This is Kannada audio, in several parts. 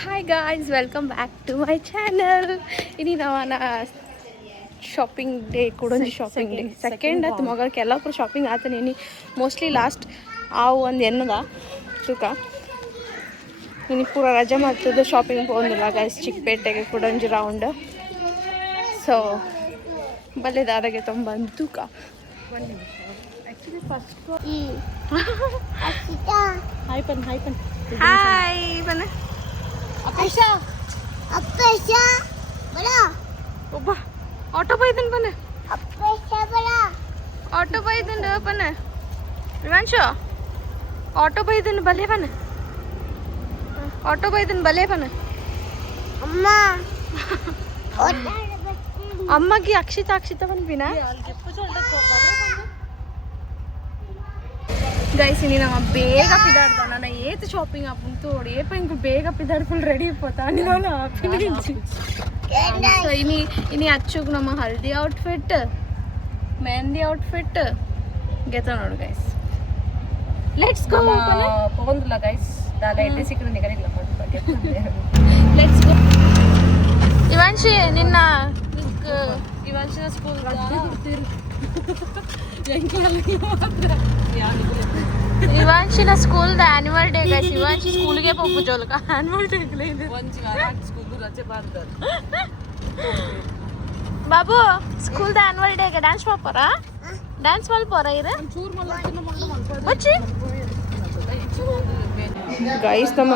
Hi guys, welcome back to my channel. ಇನ್ನು ನಾವನ ಶಾಪಿಂಗ್ ಡೇ ಕೂಡ ಶಾಪಿಂಗ್ ಡೇ ಸೆಕೆಂಡ್ ಆಯ್ತು ಮಗಕ್ಕೆ ಎಲ್ಲಕ್ಕೂ ಶಾಪಿಂಗ್ ಆತನ ಇನ್ನು ಮೋಸ್ಟ್ಲಿ ಲಾಸ್ಟ್ ಆ ಒಂದು ಎನ್ನದ ತೂಕ ಇನ್ನು ಪೂರ ರಜೆ ಮಾಡ್ತದೆ ಶಾಪಿಂಗ್ ಹೋಗಿಲ್ಲ ಗಾಯ್ಸ್. ಚಿಕ್ಕಪೇಟೆಗೆ ಕೂಡ ಒಂದು ರೌಂಡ್ ಸೊ ಬಲ್ಲೆ ದಾದಾಗೆ ತೊಂಬಂದು ತೂಕ ಆ್ಯಕ್ಚುಲಿ ಫಸ್ಟ್ ಹಾಯ್ ಪನ್ ಹಾಯ್ ಬನ್ನ ಒಬ್ಬ ಆಟೋ ಬೈದನ್ ಬನ್ನ ಆಟೋ ಬೈದನ್ ಬನ್ನ ವಿವಾಂಶ ಆಟೋ ಬೈದನ್ ಬಲೆ ಬನ್ನ ಆಟೋ ಬೈದನ್ ಬಲೆ ಬನ್ನ ಅಮ್ಮಗೆ ಅಕ್ಷಿತ ಬಂದ್ಬಿನ ಗೈಸ್ ಇನ್ನು ನಮ್ಮ ಬೇಗ ಪಿದಾಡ್ದ ನನ್ನ ಏತ್ ಶಾಪಿಂಗ್ ಆಪನ್ ತೋಡಿ ಏಪ ಇಂಕು ಬೇಗ ಪಿದಾಡ್ ಫುಲ್ ರೆಡಿ ಇಪ್ಪತ್ತ ನಾನು ಸೊ ಇನಿ ಅಚ್ಚುಗ್ ನಮ್ಮ ಹಲ್ದಿ ಔಟ್ಫಿಟ್ ಮೆಹಂದಿ ಔಟ್ಫಿಟ್ ಗೆತ ನೋಡು ಗೈಸ್. ಲೆಟ್ಸ್ ಗೋ ಪೊಂದುಲ ಗೈಸ್ ದಾಲ ಎಡ್ಡೆ ಸಿಕ್ಕರು ನಿಗರಿಲ್ಲ ಲೆಟ್ಸ್ ಗೋ. ಇವಾನ್ಶಿ ನಿನ್ನ ಇವಾಂಶಿನ ಸ್ಕೂಲ್ ಇವಾನ್ಶಿನ ಸ್ಕೂಲ್ದ ಆನ್ಯುವಲ್ ಡೇ ಗೈಸ್. ಇವಾನ್ಶಿ ಸ್ಕೂಲ್ಗೆ ಪಪ್ಪು ಜೋಲ್ಕ ಆನ್ಯುವಲ್ ಡೇ ಸ್ಕೂಲ್ ರಜೆ ಬಾರ್ದ ಬಾಬು ಸ್ಕೂಲ್ದ ಆನ್ಯುವಲ್ ಡೇಗೆ ಡ್ಯಾನ್ಸ್ ಮಾಡ್ಪಾರ ಡ್ಯಾನ್ಸ್ ಮಾಡ್ಪಾರ ಇರ ಗೈಸ್. ನಮ್ಮ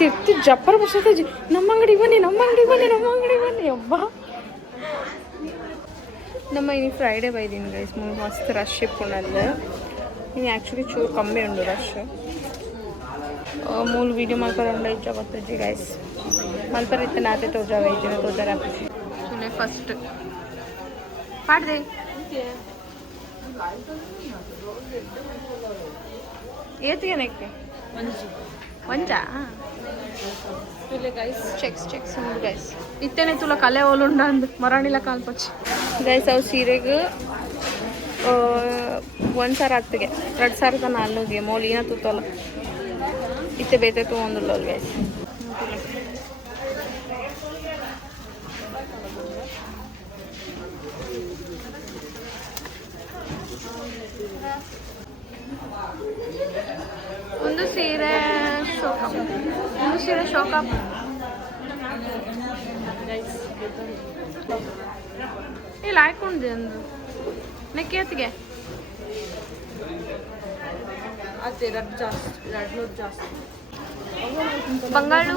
ತಿರ್ತಿ ಜಪ್ಪರ್ ಬರ್ತದೆ ನಮ್ಮ ಅಂಗಡಿ ಬನ್ನಿ ಒಬ್ಬ ನಮ್ಮ ಇನ್ನು ಫ್ರೈಡೇ ಬೈದೀನಿ ಗೈಸ್. ಮಸ್ತ್ ರಶ್ ಇಪ್ಪುಂಡಲ್ಲ ಇನ್ನು ಆ್ಯಕ್ಚುಲಿ ಚೂರು ಕಮ್ಮಿ ಉಂಡು ರಶ್. ಮೂಲ ವೀಡಿಯೋ ಮಾಡ್ಕೊಂಡು ಇಷ್ಟ ಗೊತ್ತಿದ್ದಿ ಗೈಸ್ ಮಲ್ಪರಿತ್ತೆ ನಾತೆ ತೋಜಾಗ ಇದ್ದೀನಿ ತೋಜಾರ ಸುಮ್ಮನೆ ಫಸ್ಟ್ ಪಾಡ್ದೆ ಏತಿಗೆನಕ್ಕೆ ಒಂಜಾ ಚೆಕ್ಸ್ ಉಂಡು ಗೈಸ್. ಇತ್ತೇನೆ ತುಲ ಕಲೆ ಓಲುಂಡ ಅಂದು ಮರಾಣಿಲ ಕಾಲ್ಪಚ್ಚಿ ಗೈಸ್. ಅವು ಸೀರೆಗೆ 1,000 ಹತ್ತಿಗೆ 2,000 ತನ ಅಲ್ಲಿಗೆ ಮೋಲಿನ ತುತ್ತಲ್ಲ ಇತ್ತೆ ಬೇತೆ ತೊಗೊಂಡಿಲ್ಲ ಅಲ್ಲಿ ಗೈಸ್. ಒಂದು ಸೀರೆ ಶೋಕಪ್ ಇಲ್ಲ ಹಾಕೊಂಡೆ ಒಂದು ನೆಕ್ಕೆತ್ತಿಗೆ ಬಂಗಾಳು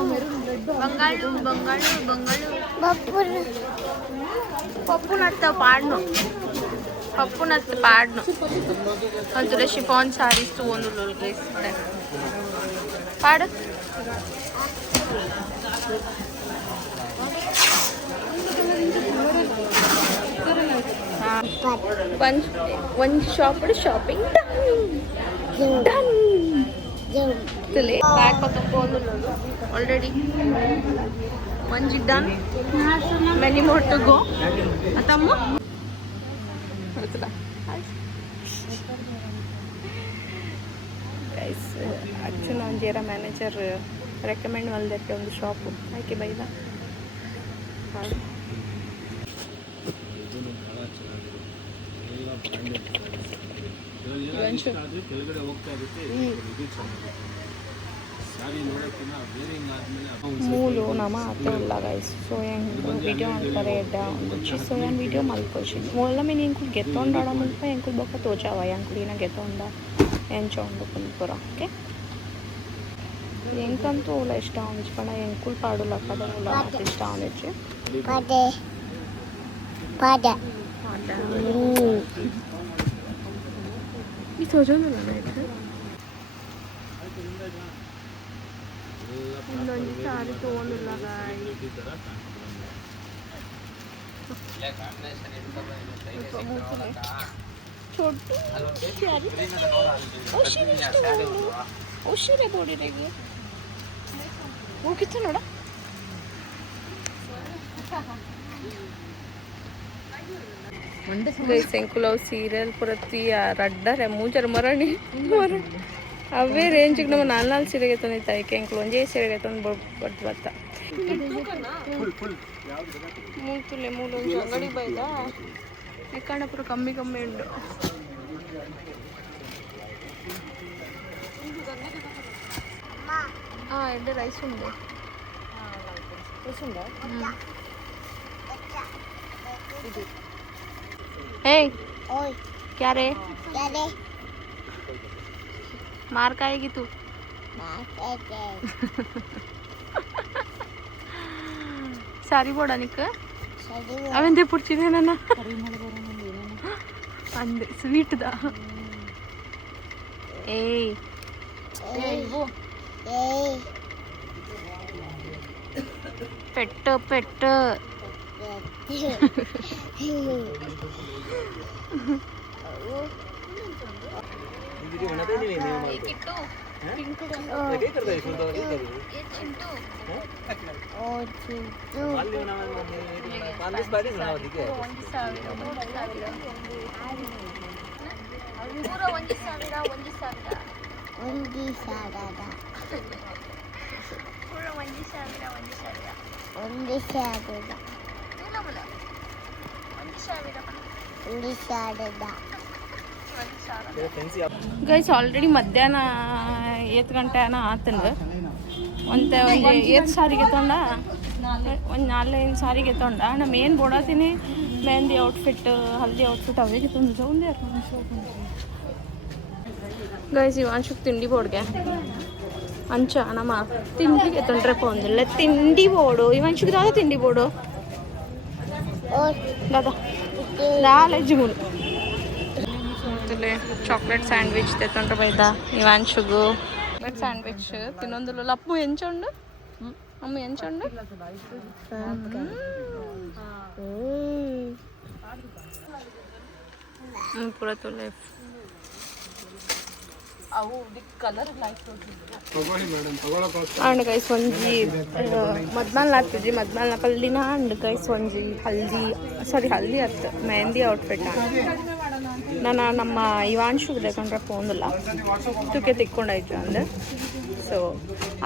పప్పు నత్త పాడను అందులో షిఫాన్ సారీస్ తోందులో గైస్ పాడు ಒಂದು ಶಾಪಿಂಗ್ ಡನ್ ಬ್ಯಾಗ್ ತಗೊಂಡು ಆಲ್ರೆಡಿ ಒಂಜಿ done many more to go ಅತ್ತಮ್ಮ ಗೈಸ್. ಆ್ಯಕ್ಚುಲಿ ಒಂದು ಜೇರ ಮ್ಯಾನೇಜರ್ ರೆಕಮೆಂಡ್ ಮಲ್ದಕ್ಕೆ ಒಂದು ಶಾಪು ಆಯ್ಕೆ ಬೈದ ಮೂಲು ನಮ್ಮ ಅತ್ತೆ ಇಲ್ಲ ಗೈಸ್. ಸೊ ಹೆಂಗೆ ವೀಡಿಯೋ ಅಂತಾರೆ ಎಡ್ಡ ಒಂದು ಸೊ ಏನು ವೀಡಿಯೋ ಮಲ್ಕೋಶಿ ಮೂಲ ಮೀನು ಎಂಕುಲ್ ಗೆತ್ತೊಂಡಾಡ ಮುಲ್ಪ ಎಂಕುಲ್ ಬೊಕ್ಕ ತೋಚಾವ ಎಂಕುಲಿನ ಗೆತ್ತೊಂಡ ಎಂಚೊಂಡು ಪುಲ್ಪುರ ಓಕೆ ಎಂಕಂತೂ ಓಲ ಇಷ್ಟ ಅವನಿಚ್ ಪಣ ಎಂಕುಲ್ ಪಾಡುಲ ಕದ ಓಲ ಅದು ಇಷ್ಟ ಅವನಿಚ್ ಈ ತೋಜೊಂದಿಲ್ಲ ಆಯ್ತು ಇನ್ನೊಂದು ಸಾರಿ ತೊಗೊಂಡಿಲ್ಲ छोटू ओशिरे बोड़ी रहेगी वो कितना नोड़ा ಗೈಸ್ ಎಂಕುಲವು ಸೀರಿಯಲ್ ಪುರತಿ ರಡ್ಡರೆ ಮೂಜರ ಮರಣಿ ಅವೇ ರೇಂಜಿಗೆ ನಮ್ಮ ನಾಲ್ಕು ಸೀರೆಗೆ ತಂದಿತ್ತು ಕೆಂಕ್ಲು ಒಂದೇ ಸೀರೆಗೆ ತಂದು ಬಟ್ ಬತ್ತ ಮೂಲ್ತುಲೆ ಮೂಲೊಂದು ಅಂಗಡಿ ಬೈದ ಎಕ್ಕಣಪುರ ಕಮ್ಮಿ ಕಮ್ಮಿ ಉಂಡು ಎಡ್ಡೆ ರೈಸ್ ಉಂಡು ಏಯ್ क्या रे मार खाएगी तू सारी बोड़ा निक अवेंदे पुಡ್ಚಿದೆ ನನ್ನ ಅಂದೆ ಸ್ವೀಟ್ ದ ಏಯ್ ಏಯ್ ಪೆಟ್ಟು ಪೆಟ್ಟು ಗೈಸ್ ಆಲ್ರೆಡಿ ಮಧ್ಯಾಹ್ನ 8 ಗಂಟೆ ಆತಂದು ಒಂದು ಸಾರಿಗೆ ತೊಂಡ ಒಂದು 4-5 ಸಾರಿಗೆ ತೊಂಡ ನಮ್ಮ ಏನು ಬೋಡಾತೀನಿ ಮೆಹಂದಿ ಔಟ್ಫಿಟ್ ಹಲ್ದಿ ಔಟ್ಫಿಟ್ ಅವೇ ತೊಂದು ಒಂದೇ ಗೈಸ್ ಇವಾನ್ಶುಕ್ ತಿಂಡಿ ಬೋರ್ಡ್ಗೆ ಅಂಚ ನಮ್ಮ ತಿಂಡಿಗೆ ತೊಂಡ್ರಪ್ಪ ಒಂದಿಲ್ಲ ತಿಂಡಿ ಬೋರ್ಡು ಇವಾನ್ಶುಕ್ ದಾದ ತಿಂಡಿ ಬೋರ್ಡು ದಾದಾ ದಾಲೆಜ್ಜುಗುಲು చాక్లెట్ శాండ్విచ్ తెత్తుంటారు బయట ఇవాన్షుగు చాక్లెట్ శాండ్విచ్ తినొందులో అప్పు ఎంచండు అమ్మ ఎంచండు పూర తోలే ಅವು ಕಲರ್ ಅಂಡ್ ಗೈಸ್ ಒಂಜಿ ಮದ್ಮಾಲ್ನ ಹತ್ತಿದ್ರಿ ಮದ್ಮಾಲ್ನ ಪಲ್ಲಿನ ಅಂಡ್ ಗೈಸ್ ಒಂಜಿ ಹಲ್ದಿ ಹತ್ತು ಮೆಹಂದಿ ಔಟ್ಫಿಟ್ ನಾನು ನಮ್ಮ ಇವಾನ್ಶುಗೆ ತಗೊಂಡ್ರೆ ಫೋನಿಲ್ಲ ತುಕ್ಕೆ ತಿಕ್ಕೊಂಡಾಯ್ತು ಅಂದೆ ಸೊ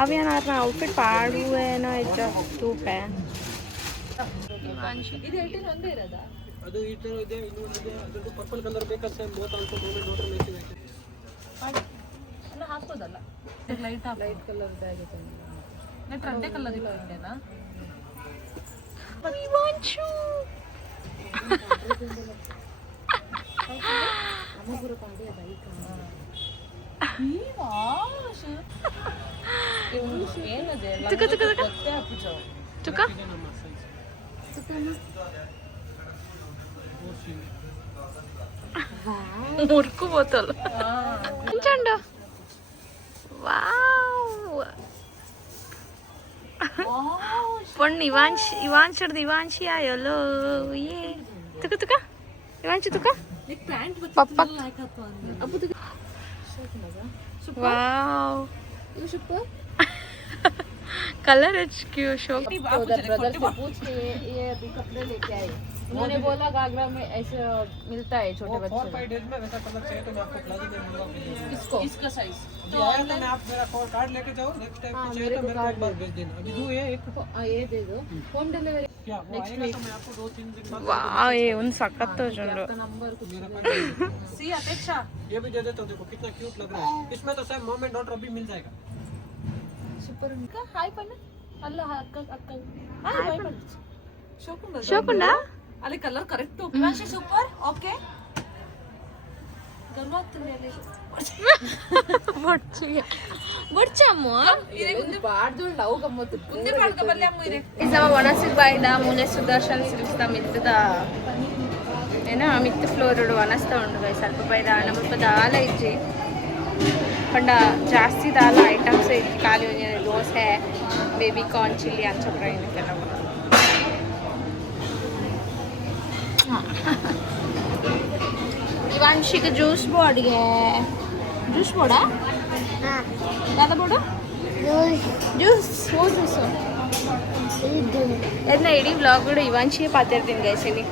ಅವೇನಾರ ಔಟ್ಫಿಟ್ ಪಾಡುವೇನೋ ಆಯ್ತು ತೂಪೆ ಅದು ಈ ತರ ಇದೆ ಇನ್ನೊಂದಿದೆ ಅದರದ್ದು ಪರ್ಪಲ್ ಕಲರ್ ಬೇಕಂತ ಅಲ್ಲ ಹಾಕೋದಲ್ಲ ಲೈಟ್ ಕಲರ್ ಬ್ಯಾಗ್ ಇದೆ ರೆಡ್ ಕಲರ್ ಇದೆನಾ ಇವಾನ್ಶು ಅಮ್ಮಪುರ ಪಾಡಿ ಬೈಕ್ ಏನದೆ ತುಕ ಮುರ್ಕು ಬೋತಲ್ ಚಂಡು ವಾವ್ ಪೊಣ್ಣು ಇವಾನ್ಶಿ ಆಯೋಲು ಏ ತುಕ ಇವಾನ್ಶಿ ತುಕ ಪಪ್ಪ वाव कलर क्यों शो उधर ब्रदर से पूछ के ये अभी कपड़े लेके आए उन्होंने बोला घाघरा में ऐसे मिलता है छोटे बच्चों 4-5 डेज में वैसा कलर चाहिए तो मैं आपको प्लाजो दे दूंगा इसको इसका साइज तो आया मैं आप मेरा कार्ड लेके जाओ नेक्स्ट टाइम को चाहिए तो मेरे को एक बार भेज देना अभी दो ये एक ये दे दो होम डिलीवरी क्या वो आएगा तो मैं आपको 2-3 दिन बाद वाह ये उन सकत हो जंडो नंबर मेरा पास सी अपेक्षा ये भी दे देता हूं देखो कितना क्यूट लग रहा है इसमें तो सब मॉम एंड डॉटर भी मिल जाएगा ಸೂಪರ್ ಉಂಟಾ ಹಾಯ್ ಪಣ್ಣ ಅಲ್ಲ ಅಕ್ಕ ಹಾಯ್ ಬಾಯ್ ಪಣ್ಣ ಶೋಕುಂಡ ಅಲ್ಲಿ ಕಲರ್ ಕರೆಕ್ಟ್ ಉಪವಾಸ ಸೂಪರ್ ಓಕೆ ಗರ್ವಾಗ್ತದೆ ಅಲ್ಲಿ ಬಡ್ಚಮ್ಮ ಬಾಡ್ದು ಲವ್ ಗಮ್ಮತ್ತು ಮುಂದೆ ಪಾಡ್ಕ ಬಲ್ಲೆ ಅಮ್ಮ ಇದೆ ಇಸವ ವನಸಿಲ್ ಬಾಯ್ದ ಮೂಲೆ ಸುದರ್ಶನ್ ಸಿಲ್ಕ್ಸ್ದ ಮಿತ್ತದ ಏನೋ ಮಿತ್ತು ಫ್ಲೋರ್ ವನಸ್ತಾ ಉಂಡು ಗೈ ಸ್ವಲ್ಪ ಬೈದ ನಮ್ಮ ದಾಲ ಇಜ್ಜಿ ಪಂಡ ಜಾಸ್ತಿ ದಾಲ ಐಟಮ್ಸ್ ಇಜ್ಜಿ ಖಾಲಿ ದೋಸೆ ಬೇಬಿ ಕಾರ್ನ್ ಚಿಲ್ಲಿ ಅಂಚ ಪ್ರೈನಕ್ಕೆಲ್ಲ ಇವಾನ್ಶಿಗೆ ಜ್ಯೂಸ್ ಬೋರ್ಡ್ಗೆ ಜ್ಯೂಸ್ ಬೋರ್ಡಾ ದಾದಾ ಬೋರ್ಡು ಜ್ಯೂಸ್ ಓ ಜ್ಯೂಸು ಅದನ್ನ ಇಡೀ ವ್ಲಾಗ್ ಕೂಡ ಇವಾನ್ಶಿಯೇ ಪಾತಿರ್ತೀನಿ ಗೈಸಿನಿ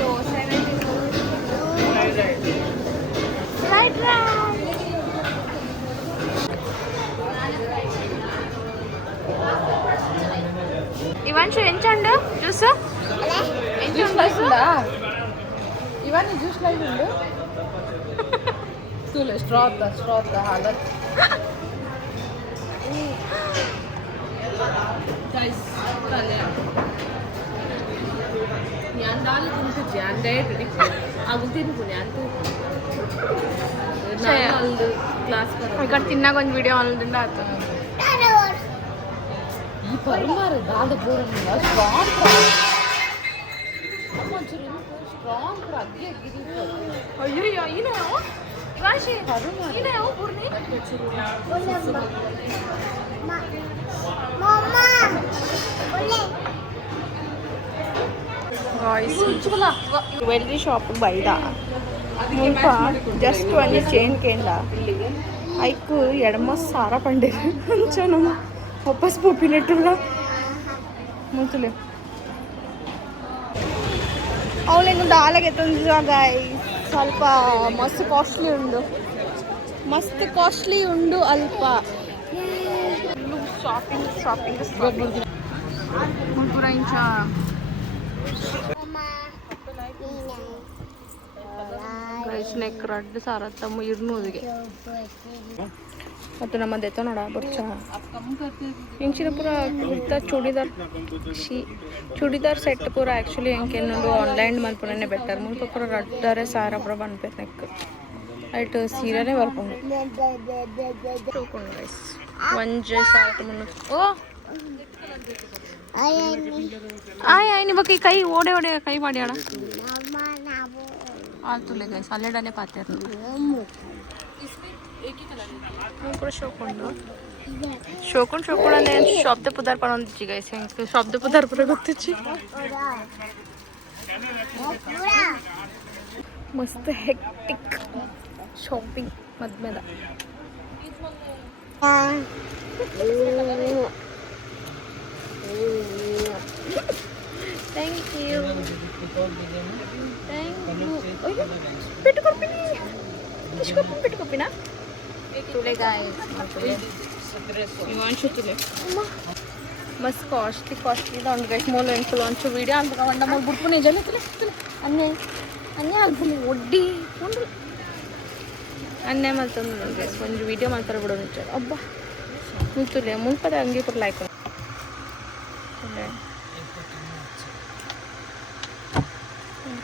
ದೋಸೆ ಇವಾಂಶು ಎಂಚಂಡು ಜ್ಯೂಸ್ ఇవన్నీ జ్యూస్ లైవ్ ఉండు చూలే స్ట్రాత్ హాలత్ ഗൈസ് ഞാൻ നാളെ തിന്നിട്ട് ഞാൻ ഡയറ്റ് അത് തിന്നു ഞാൻ ಕ್ಲಾಸ್ ఇక్కడ తిన్నా కొంచెం వీడియో ఆన్ ఉంటుండే ಆತು ಈ ಪರಮಾರ ದಾದ ಬೋರಲ್ಲ ಸ್ಟ್ರಾಂಗ್ ಸ್ಟ್ರಾಂಗ್ ಅಗ್ಗಿ ಅಯ್ಯೋ ಏನೋ ಇವಾಂಶಿ ಏನೋ ಪೂರ್ಣಿ ಜ್ಯುವೆಲ್ರಿ ಶಾಪ್ ಬೈದ ಮುಲ್ಪ ಜಸ್ಟ್ ಒಂದು ಚೈನ್ ಕೇಂದ ಐಕು ಎಡಮ ಸಾರ ಪಂಡಿರು కొంచెం ವಾಪಸ್ ಪೋಪಿನಟ್ಟುಲ್ಲ ಮುಂಚಲೆ ಅವಳಿಂದ ದಾಲಾಗೆ ತಂದಿದಾಗ ಸ್ವಲ್ಪ ಮಸ್ತ್ ಕಾಸ್ಟ್ಲಿ ಉಂಡು ಅಲ್ಪ ಶಾಪಿಂಗ್ ಪೂರ ಇಂಚ ನೆಕ್ ರಡ್ ಸಾರತ್ತ ಇರ್ನೂರಿಗೆ ಮತ್ತು ನಮ್ಮ ದೆತ್ತ ನೋಡ ಬರ್ಚ ಇಂಚಿನ ಪೂರ ಕುರ್ತಾ ಚೂಡಿದಾರ್ ಸೆಟ್ ಪೂರ ಆ್ಯಕ್ಚುಲಿ ಎಂಕೆನ್ನೊಂದು ಆನ್ಲೈನ್ ಮಲ್ಪುನೇ ಬೆಟರ್ ಮುಲ್ಪ ಪೂರ ರಡ್ಡರೆ ಸಾರ ಪೂರ ಬನ್ಪೇರು ನೆಕ್ ಐಟ್ ಸೀರೆನೇ ಬರ್ಕೊಂಡು ಗೈಸ್ ಒಂಜ್ ಸಾವಿರದ ಮುನ್ನೂರು ಓ ಆಯ್ ನಿಮಗೆ ಕೈ ಓಡೆ ಕೈ ಮಾಡಿ ಅಣ್ಣ ಆಲ್ತುಲೆ ಗೈಸ್ ಅಲ್ಲೆಡನೆ ಪಾತೇರು पूरा ಶೋಕೊಂಡು ಅಂದ್ರೆ ಶಬ್ದ ಪದಾರ್ಥ ಒಂದಿಚ್ಚಿ ಗೈಸ್ ಹೆಂಗೆ ಶಬ್ದ ಪದಾರ್ಥ ಪೂರ ಗೊತ್ತಿಚ್ಚಿ ಮಸ್ತ್ ಹೆಕ್ಟಿಕ್ ಶಾಪಿಂಗ್ ಮದ್ಮೇದ ಥ್ಯಾಂಕ್ ಯು పెట్టుకోపినా तुले गाइस इवांशु तुले बस कॉस्टली दाउंड गाइस मोल इन्फ्लुएंस वीडियो ಅಂತ ಕವಂಡ मोल ಬುಡ್ಪುನೆ ಜಲೆ ತುಲೆ अन्य ಅಲ್ಪುನೆ ಒಡ್ಡಿ ಕೊಂಡ್ರು अन्य ಮಲ್ತಂದು गाइस ಒಂದು ವಿಡಿಯೋ ಮಾಡ್ತಾರೆ ಬಿಡೋ ನಿಚ್ಚ ಅಬ್ಬಾ ಮುತ್ತುಲೆ ಮುಲ್ಪದ ಅಂಗಿ ಪರ್ ಲೈಕ್ ತುಲೆ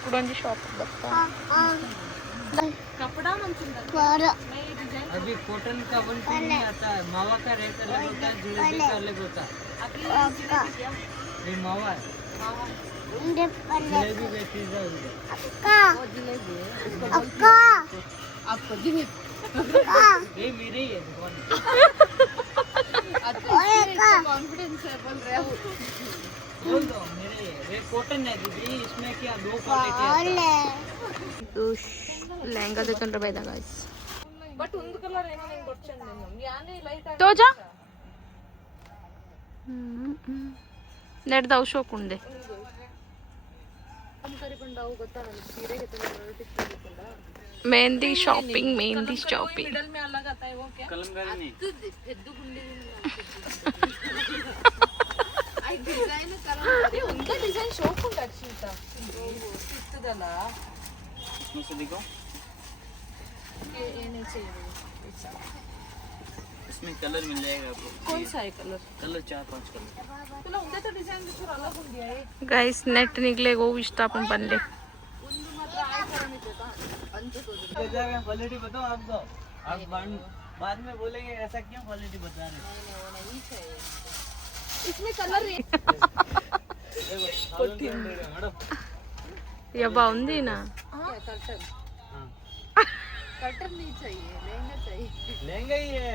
ಕುಡಂಜಿ ಶಾಪ್ ಬರ್ತಾ कपड़ा अभी कॉटन का वन पीस नहीं आता है मावा का रेट अलग होता है जलेबी का अलग होता है ये मावा है जलेबी बेचती है आपको दिवे ये मेरे ही है कॉन्फिडेंस है बोल रहे हो बोल दो मेरे ही है ये कॉटन है दीदी इसमें क्या दो क्वालिटी है लहंगा देखंड्ರೆ ಬೈದ गाइस ಬಟ್ ಒಂದು ಕಲರ್ ಏನೋ ನಂಗೆ ಗೊತ್ತಲ್ಲ ನಾನು ಯಾನೇ ಲೈಟ್ ಆಗಿ ತೋಜಾ ನೆಡ್ದವ ಶೋಕುಂಡೆ ಕಮ್ ಕರಿ ಬಂದಾವು ಗೊತ್ತಾ ನನಗೆ ಸೀರೆಗೆ ತುಂಬ ಟಿಪ್ಪಿಕೊಂಡ मेहंदी शॉपिंग मिडल में अलग आता है वो क्या कलमकारी नहीं ಹೆದ್ದು ಗುಂಡಿ ಐ ಡಿಸೈನ್ ಕಲಮकारी ಉಂದ ಡಿಸೈನ್ ಶೋಕುಂಡ ಅಕ್ಷಿತ ಸಿಕ್ತದಲ್ಲ इसमें से दिखाओ ये नहीं चाहिए इसमें कलर मिल जाएगा आपको कौन सा है कलर 4-5 कलर तुला उंदा तो डिजाइन थोड़ा अलग होंगी है गाइस नेट निकले वो इष्ट अपन बनले ಒಂದು ಮಾತ್ರ ಆಯ್ ಕರಮಿತೆ ಅಂತ हो जाएगा क्वालिटी बताओ आपको आप बाद में बोलेंगे ऐसा क्यों क्वालिटी बता रहे वो नहीं चाहिए इसमें कलर मैडम ये बाउंदी ना कर्टन कर्टन नहीं चाहिए लहंगा चाहिए लहंगा ही है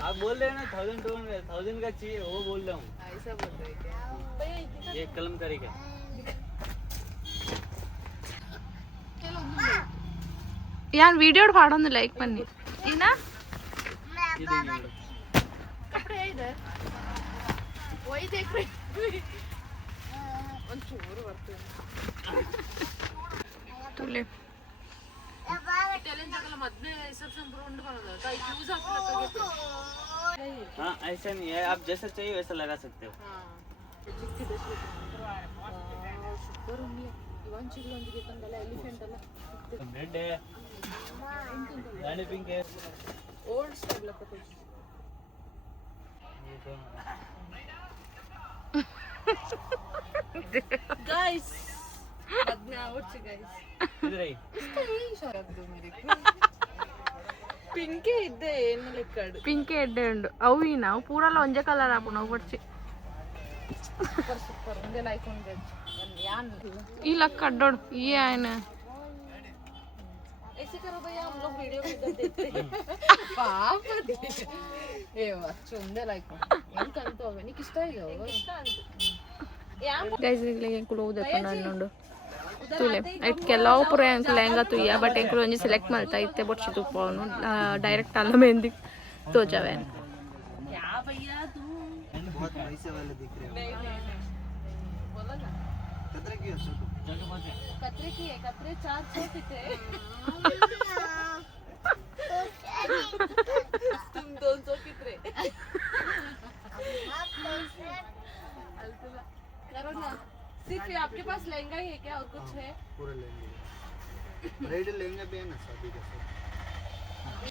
आप बोल रहे हैं ना 1000 का चाहिए वो बोल रहा हूँ ऐसा बोल रहे हैं क्या भैया इतना ये कलमकारी का यार वीडियो फाड़ोंದು ಲೈಕ್ ಬನ್ನಿ ಈನಾ ये देंगे मैडम कपड़े है इधर वही देख रही ಒಂಚೂರು ಬರ್ತದೆ ತುಲೆ टैलेंट ಆಗಲ್ಲ ಮದ್ವೆ ರಿಸೆಪ್ಷನ್ ಬರೋಂಡು ಬರೋದು ತಾಯಿ ಯೂಸ್ ಆಗ್ತದೆ हाँ ऐसा नहीं है आप जैसा चाहिए वैसा लगा सकते हो हां ಸೂಪರ್ ಉಣ್ಣಿ ಇವನ್ ಚಿಲ್ಲೊಂದಿಗೆ ತಂದಲ್ಲ ಎಲಿಫೆಂಟ್ ಅಲ್ಲ ಓಲ್ಡ್ ಸ್ಟೈಲ್ गाइस बाद में आउट से गाइस इधर आई इसका यही शौक दो मेरे को ಪಿಂಕೆ ಇದ್ದೆ ಏನು ಲೆಕ್ಕಡು ಪಿಂಕೆ ಎಡ್ಡೆ ಉಂಡು ಅವು ನಾವು ಪೂರಲ್ಲ ಒಂದೇ ಕಲರ್ ಹಾಕು ನಾವು ಬರ್ಚಿ ಸೂಪರ್ ಸೂಪರ್ ಒಂದೇ ಲೈಕ್ ಒಂದೇ ಯಾನ್ ಈ ಲಕ್ಕ ಅಡ್ಡೋಡು ಈ ಆಯ್ನ ऐसे करो भैया हम लोग वीडियो में इधर देखते हैं पाप ए वाह ಒಂದೇ ಲೈಕ್ ಏನು ಕಂತ ಹೋವೆ ನೀ ಇಷ್ಟ ಇದೆ ಇಷ್ಟ ಅಂತ ಗೈಸ್ ಇಲ್ಲಿ ಎಂಕುಲು ಓದಕೊಂಡು ಅನ್ನೋಡು ತುಲೆ ಐಟ್ ಕೆಲವು ಪುರ ಎಂಕುಲು ಹೆಂಗ ತುಯ್ಯ ಬಟ್ ಎಂಕುಲು ಒಂಜಿ ಸೆಲೆಕ್ಟ್ ಮಾಡ್ತಾ ಇತ್ತೆ ಬೊಚ್ಚಿ ತುಪ್ಪ ಅವನು ಡೈರೆಕ್ಟ್ ಅಲ್ಲ ಮೆಹಂದಿ ತೋಜಾವೆ क्या भैया तू बहुत पैसे वाले दिख रहे नहीं नहीं बोला ना कतरे की है कतरे की है कतरे 400 की थे तुम 200 की थे करो ना सिर्फ ये आपके पास लहंगा ही है क्या और कुछ है पूरे लेंगे ब्राइडल लहंगा भी है ना शादी का सब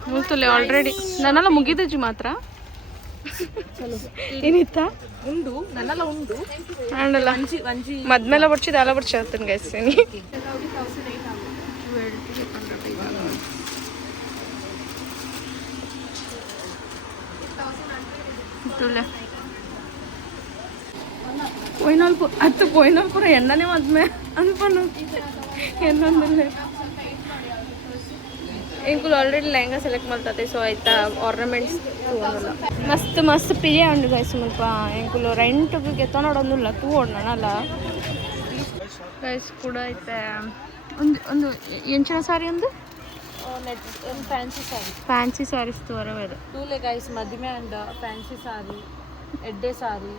ಮುಲ್ತುಲೆ ಆಲ್ರೆಡಿ ನನ್ನೆಲ್ಲ ಮುಗಿದಜ್ಜಿ ಮಾತ್ರ ಏನಿತ್ತ ಉಂಡು ನನ್ನೆಲ್ಲ ಉಂಡು ಆಂಡಲ್ಲ ಒಂಜಿ ಮದ್ಮೆಲ್ಲ ಬರ್ಚಿದ ಎಲ್ಲ ಬರ್ಚಿ ಆತನ್ ಗೈಸ್ ಏನಿ ತುಲೆ పోయినాలు పూర ఎండనే మద్మే అనుకోను ఎన్నొందులే ఇంకులు ಆಲ್ರೆಡಿ ಲೆಹಂಗಾ ಸೆಲೆಕ್ಟ್ ಮಾಡ್ತತೆ ಸೊ ಆಯ್ತಾ ಆರ್ನಮೆಂಟ್ಸ್ ತಗೊಂಡಲ್ಲ ಮಸ್ತ್ ಮಸ್ತ್ ಪಿಜೆ ಉಂಡು ಗೈಸ್ ಮುಲ್ಪ ಇಂಕುಲು ರೆಂಟ್ಗೆ ತೊಗೊಂಡೊಂದಿಲ್ಲ ತಗೊಂಡನಲ್ಲ ಗೈಸ್ ಕೂಡ ಐತೆ ಒಂದು ಎಂಚಿನ ಸಾರಿ ಒಂದು net fancy sari fancy saris ತೋರವೇದು ಟೂಲೆ ಗೈಸ್ ಮದ್ಮೆ ಅಂಡ್ ಫ್ಯಾನ್ಸಿ ಸಾರಿ ಎಡ್ಡೆ ಸಾರಿ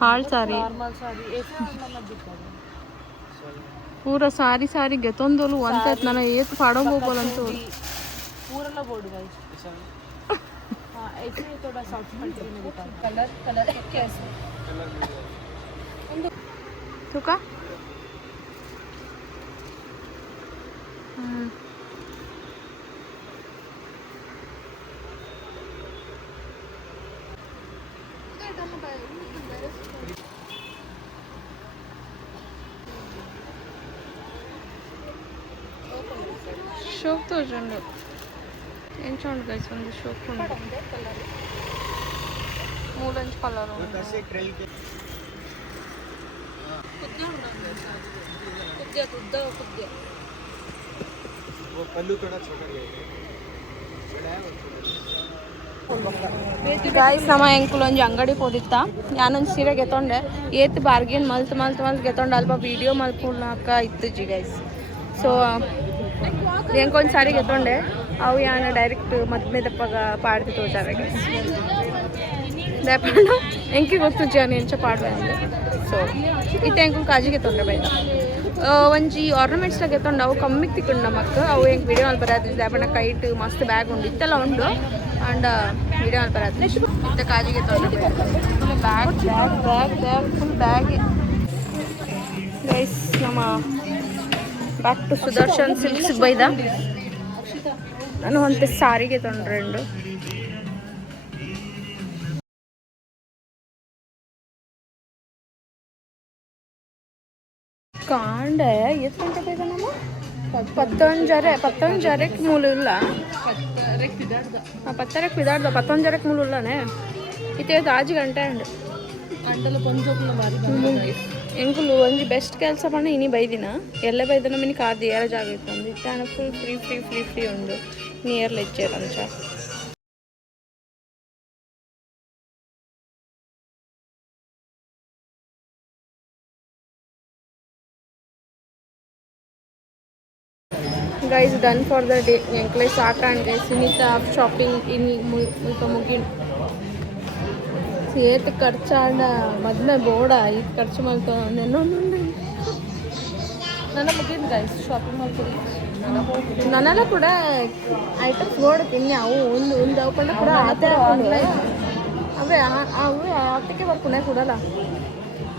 ಹಾಳ್ ಸಾರಿ ನಾರ್ಮಲ್ ಸಾರಿ ऐसा ನಮ್ಮ ದಿಕ್ಕದು ಪೂರ ಸಾರಿ ಸಾರಿ ಗೆತೊಂದೋಲು ಅಂತ ನಾನು ಏತ್ ಪಾಡೋಂಗ್ ಹೋಗೋಲಂತೂ पूरा ला बोर्ड गाइस हां ऐसे ही थोड़ा सॉफ्ट मटेरियल में दिखा कलर कलर कैसे तुका ಶೋಕ್ ತೋಜುಂಡು ಎಂಚುಂಡು ಗೈಸ್ ಒಂದು ಶೋಕ್ ಉಂಡು ಮೂಲಂಚ್ ಕಲರ್ ಉಂಡು कैसे ट्रेल के कुद्या वो पल्लू थोड़ा छोटा है बड़ा है और छोटा ಗಾಯ್ಸ್ ನಮ್ಮ ಎಂಕುಲು ಒಂಜಿ ಅಂಗಡಿ ಹೋದಿತ್ತ ನಾನೊಂದು ಸೀರೆ ಗೆತೊಂಡೆ ಏತ್ ಬಾರ್ಗೇನ್ ಮಲ್ತ್ ಗೆತೊಂಡೆ ಅಲ್ಪ ವಿಡಿಯೋ ಮಲ್ಪುನಾಕ ಇತ್ತುಜಿ ಗೈಸ್ ಸೊ ಎಂಕೊಂದು ಸಾರಿ ಗೆತೊಂಡೆ ಅವು ಯಾನು ಡೈರೆಕ್ಟ್ ಮದ್ಮೆ ದಪ್ಪಗ ಪಾಡ್ದು ತೋಜಾವೆ ಗೈಸ್ ದಪ್ಪಂಡು ಎಂಕಿ ಗೊತ್ತುಜಿ ಅನು ಎಂಚ ಪಾಡ್ವೆ ಅಂದೆ ಸೊ ಇತ್ತೆ ಎಂಕುಲು ಕಾಜಿಗೆ ತೊಂದರೆ ಬೈದ ಒಂಜಿ ಆರ್ನಮೆಂಟ್ಸ್ಲ ಗೆತೊಂಡು ಅವು ಕಮ್ಮಿಗೆ ತಿಕ್ಕೊಂಡು ನಮಕ್ ಅವು ಹೆಂಗೆ ವಿಡಿಯೋ ಅಲ್ಲಿ ಬರೋದು ದಪ್ಪಣ್ಣ ಕೈಟ್ ಮಸ್ತ್ ಬ್ಯಾಗ್ ಉಂಡು ಇತ್ತೆಲ್ಲ ಉಂಡು ಅಂಡ್ ವಿಡಿಯೋ ಅಲ್ಲಿ ಬರೋದು ಇತ್ತೆ ಕಾಜಿಗೆ ತೊಂದರೆ full bag full bag guys ನಮ್ಮ ಬ್ಯಾಕ್ ಟು ಸುದರ್ಶನ್ ಸಿಲ್ಕ್ಸ್ ಬೈದ ನಾನು ಒಂದು ಸಾರಿಗೆ ತೊಂದ್ರೆ ಕಾಂಡೆ ಎಷ್ಟು ಗಂಟೆ ಬೈದ ನಮ್ಮ 11 ಮೂಲ ಇಲ್ಲ 10 ವಿದಾರ್ದ 11 ಮೂಲ ಇಲ್ಲನೆ ಇತ್ತೆ 5 ಗಂಟೆ ಅಂಡ್ ಅಂಡಲ ಪಂಜೋಕ್ಲ ಮಾರಿ ಮುಗಿ ಎಂಕುಲು ಒಂಜಿ ಬೆಸ್ಟ್ ಕೆಲಸ ಪಂಡ ಇನಿ ಬೈದಿನ ಎಲ್ಲ ಬೈದನ ಮಿನಿ ಕಾದು ಏರ ಜಾಗ ಇತ್ತು ಅಂದು ಇತ್ತಾನ ಫುಲ್ ಫ್ರೀ ಉಂಡು ನಿಯರ್ ಲೆಚ್ಚೇರ್ ಅಂಚ guys done for the day ಎಂಕ್ಲೆ ಸಾಕಾಂಡ್ ಗೈಸ್ ಸುನೀತಾ ಶಾಪಿಂಗ್ ಇನಿ ಮುಲ್ಪ ಮುಗಿನ್ ಏತ್ ಖರ್ಚಾಂಡ ಮದ್ಮೆ ಬೋಡ ಇದು ಖರ್ಚು ಮಾಡ್ತಾ ನೆನ್ನೊಂದು ನನ್ನ ಮುಗಿನ್ ಗೈಸ್ ಶಾಪಿಂಗ್ ಮಾಡ್ತೀವಿ ನನ್ನೆಲ್ಲ ಕೂಡ ಐಟಮ್ಸ್ ನೋಡ್ತೀನಿ ಅವು ಒಂದು ಅವುಕೊಂಡ ಕೂಡ ಆತ ಅವೇ ಅವೇ ಹತ್ತಕ್ಕೆ ಬರ್ಕೊಂಡೆ ಕೊಡಲ್ಲ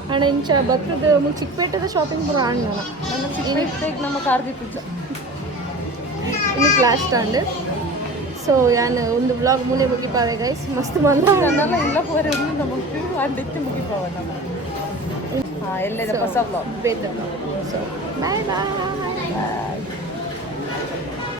ಆ್ಯಂಡ್ ಇಂಚ ಬರ್ತದ ಮುಂದೆ ಚಿಕ್ಕಪೇಟೆದ ಶಾಪಿಂಗ್ ಪೂರ ಆಣ್ ನನ್ನ ಚಿಕ್ಕ ನಮ್ಮ ಕಾರ್ ದಿತ್ತಿದ್ದ ಇನ್ನು ಕ್ಲಾಸ್ ಸ್ಟಾಂಡ್ ಸೊ ಯಾನ್ ಒಂದು ವ್ಲಾಗ್ ಮುನೆ ಮುಗಿಪಾವೆ ಗೈಸ್ ಮಸ್ತ್ ಬಂದ ನನ್ನೆಲ್ಲ ಇಲ್ಲ ಹೋರೆ ನಮಗೆ ಅಂಡಿತ್ತು ಮುಗಿಪಾವ ನಮ್ಮ ಹಾಂ ಎಲ್ಲದ ಹೊಸ ಬ್ಲಾಗ್ ಬೇತ ಸೊ ಬಾಯ್ ಬಾಯ್